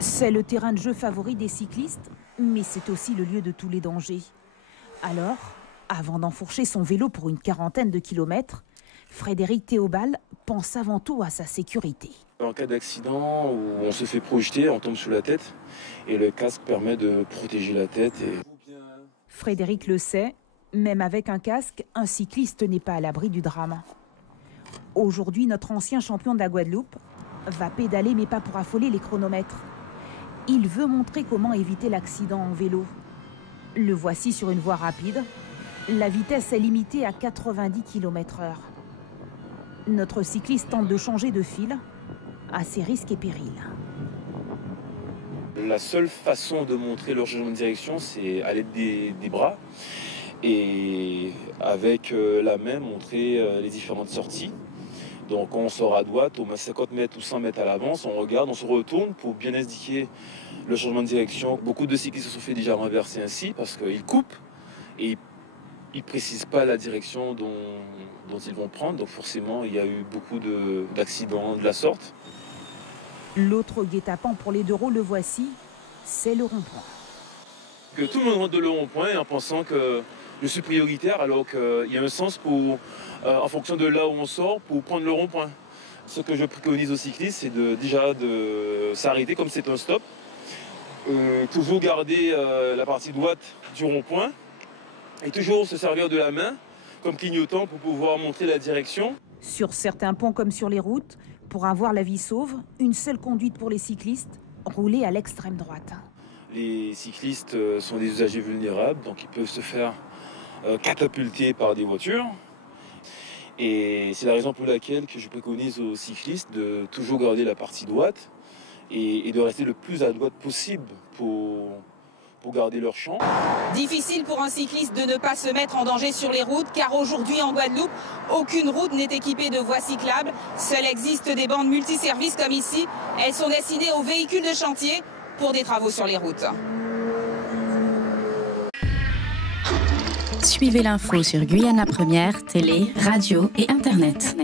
C'est le terrain de jeu favori des cyclistes, mais c'est aussi le lieu de tous les dangers. Alors, avant d'enfourcher son vélo pour une quarantaine de kilomètres, Frédéric Théobald pense avant tout à sa sécurité. En cas d'accident où on se fait projeter, on tombe sous la tête et le casque permet de protéger la tête. Frédéric le sait, même avec un casque, un cycliste n'est pas à l'abri du drame. Aujourd'hui, notre ancien champion de la Guadeloupe va pédaler, mais pas pour affoler les chronomètres. Il veut montrer comment éviter l'accident en vélo. Le voici sur une voie rapide. La vitesse est limitée à 90 km/h. Notre cycliste tente de changer de fil à ses risques et périls. La seule façon de montrer leur changement de direction, c'est à l'aide des bras et avec la main montrer les différentes sorties. Donc on sort à droite, au moins 50 mètres ou 100 mètres à l'avance, on regarde, on se retourne pour bien indiquer le changement de direction. Beaucoup de cyclistes se sont fait déjà renverser ainsi parce qu'ils coupent et ils ne précisent pas la direction dont ils vont prendre. Donc forcément, il y a eu beaucoup d'accidents de la sorte. L'autre guet-apens pour les deux roues, le voici, c'est le rond-point. Que tout le monde rentre de le rond-point en pensant que je suis prioritaire alors qu'il y a un sens pour, en fonction de là où on sort, pour prendre le rond-point. Ce que je préconise aux cyclistes, c'est déjà de s'arrêter comme c'est un stop. Toujours garder la partie droite du rond-point et toujours se servir de la main comme clignotant pour pouvoir montrer la direction. Sur certains ponts comme sur les routes, pour avoir la vie sauve, une seule conduite pour les cyclistes, rouler à l'extrême droite. Les cyclistes sont des usagers vulnérables, donc ils peuvent se faire catapulter par des voitures. Et c'est la raison pour laquelle que je préconise aux cyclistes de toujours garder la partie droite et de rester le plus à droite possible pour garder leur champ. Difficile pour un cycliste de ne pas se mettre en danger sur les routes, car aujourd'hui en Guadeloupe, aucune route n'est équipée de voies cyclables. Seules existent des bandes multiservices comme ici. Elles sont destinées aux véhicules de chantier pour des travaux sur les routes. Suivez l'info sur Guyana Première, télé, radio et internet.